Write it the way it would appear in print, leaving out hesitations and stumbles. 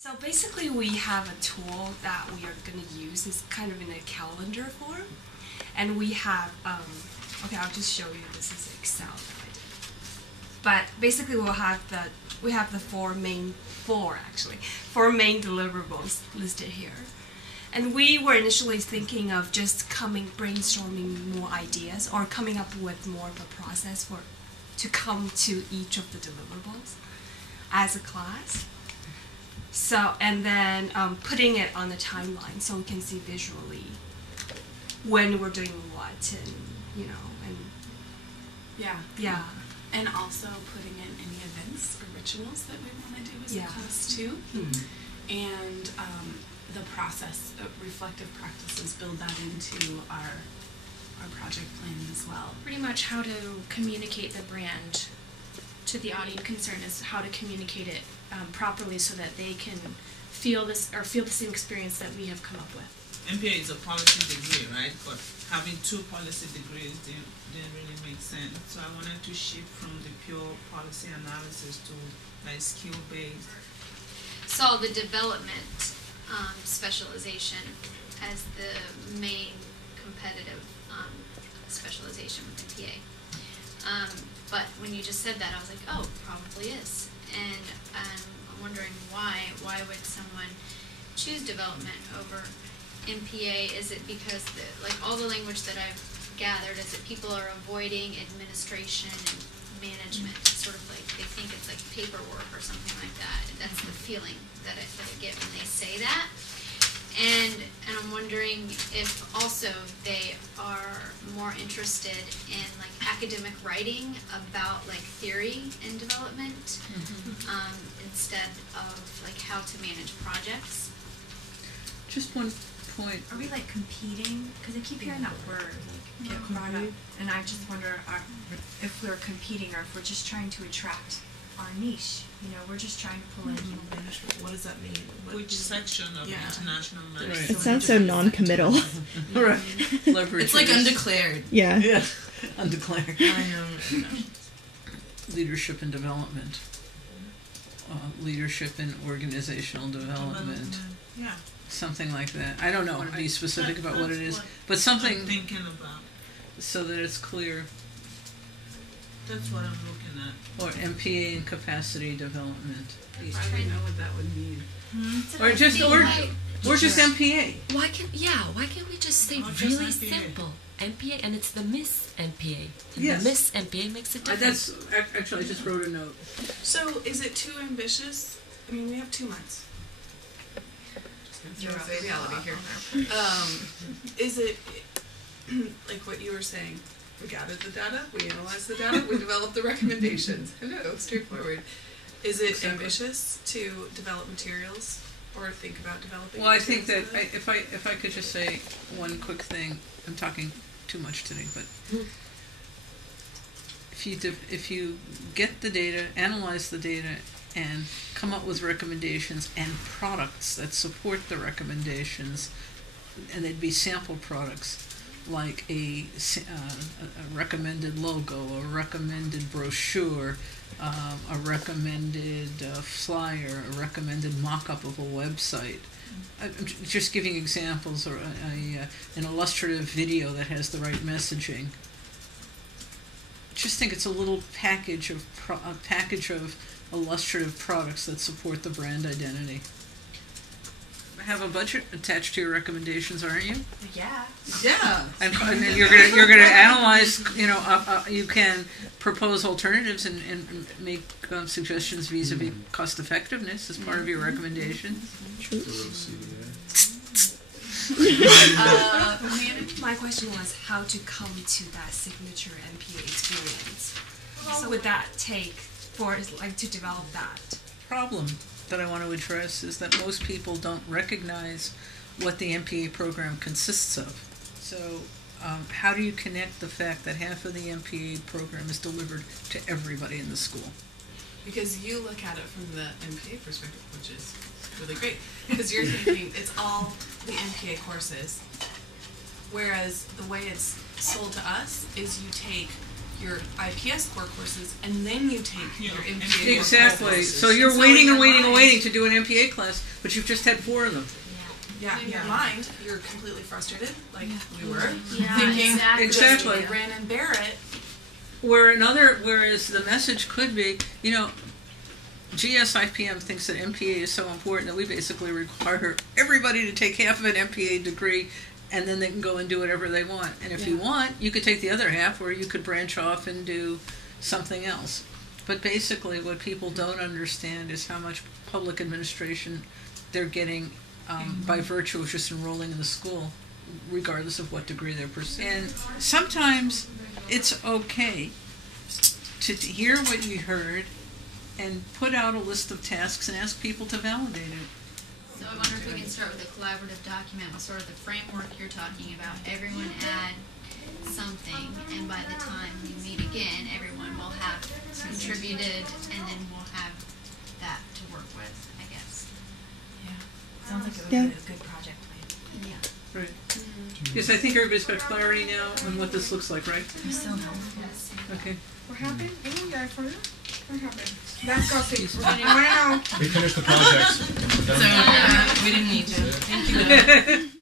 So basically we have a tool that we are going to use. It's kind of in a calendar form. And we have, okay, I'll just show you. This is Excel that I did. But basically we have the four main deliverables listed here. And we were initially thinking of just brainstorming more ideas or coming up with more of a process to come to each of the deliverables as a class. So, and then putting it on the timeline so we can see visually when we're doing what, and yeah. And also putting in any events or rituals that we want to do as a class too. And the process, reflective practices, build that into our project plan as well. Pretty much how to communicate the brand to the audience concerned is how to communicate it properly so that they can feel the same experience that we have come up with. MPA is a policy degree, right? But having two policy degrees didn't really make sense. So I wanted to shift from the pure policy analysis to like skill-based. So the development specialization as the main competitive specialization with MPA. But when you just said that, I was like, oh, probably is. And I'm wondering why would someone choose development over MPA? Is it because all the language that I've gathered is that people are avoiding administration and management? It's sort of like they think it's like paperwork or something like that. That's the feeling that I get when they say that. And I'm wondering if also they are more interested in like academic writing about like theory and development instead of like how to manage projects. Just one point. Are we like competing? Because I keep hearing that word like get brought up, and I just wonder if we're competing or if we're just trying to attract our niche. We're just trying to pull in. What does that mean? Which section of international management? Right. It sounds so non-committal. Right. Leverage. It's like undeclared. Yeah. Yeah. Undeclared. I know. Leadership and development. Leadership and organizational development. Yeah. Something like that. I don't know. Be specific about what it is, but something I'm thinking about. so that it's clear. That's what I'm looking at. Or MPA and capacity development. I don't know what that would mean. Or just MPA. Why can't we just say really simple MPA, and it's the MIIS MPA. And Yes. The MIIS MPA makes a difference. That's actually I just wrote a note. So is it too ambitious? I mean, we have 2 months. Just gonna say reality here. Is it like what you were saying? We gathered the data, we analyzed the data, we developed the recommendations. Hello, straightforward. Is it ambitious to develop materials or think about developing? Well, I think that if I could just say one quick thing, I'm talking too much today, but if you get the data, analyze the data, and come up with recommendations and products that support the recommendations, and they'd be sample products like a recommended logo, a recommended brochure, a recommended flyer, a recommended mock-up of a website. I'm just giving examples, or an illustrative video that has the right messaging. Just think it's a little package of illustrative products that support the brand identity. Have a budget attached to your recommendations, aren't you? Yeah. And then you're gonna analyze. You can propose alternatives and make suggestions vis-a-vis cost effectiveness as part of your recommendations. My question was how to come to that signature MPA experience. So would that take to develop that? Problem that I want to address is that most people don't recognize what the MPA program consists of. So how do you connect the fact that half of the MPA program is delivered to everybody in the school? Because you look at it from the MPA perspective, which is really great. Because you're thinking it's all the MPA courses. Whereas the way it's sold to us is you take your IPS core courses, and then you take your MPA core Exactly. courses. So you're And waiting in and your waiting and mind- waiting to do an MPA class, but you've just had 4 of them. Yeah, in your mind, you're completely frustrated, like we were, Yeah, thinking, Exactly. just grin and bear it. Whereas the message could be, GSIPM thinks that MPA is so important that we basically require everybody to take half of an MPA degree, and then they can go and do whatever they want. And if you want, you could take the other half, or you could branch off and do something else. But basically, what people don't understand is how much public administration they're getting by virtue of just enrolling in the school, regardless of what degree they're pursuing. And sometimes it's okay to hear what you heard and put out a list of tasks and ask people to validate it. So I wonder if we can start with a collaborative document with sort of the framework you're talking about. Everyone add something, and by the time we meet again, everyone will have contributed, and then we'll have that to work with, I guess. Yeah. Sounds like it would be a good project plan. Yeah. Right. Yes, I think everybody's got clarity now on what this looks like, right? It was so helpful. Okay. What happened? Anyone got it for you? What happened? That's gossip. I want to know. We finished the projects. We didn't need to. Thank you.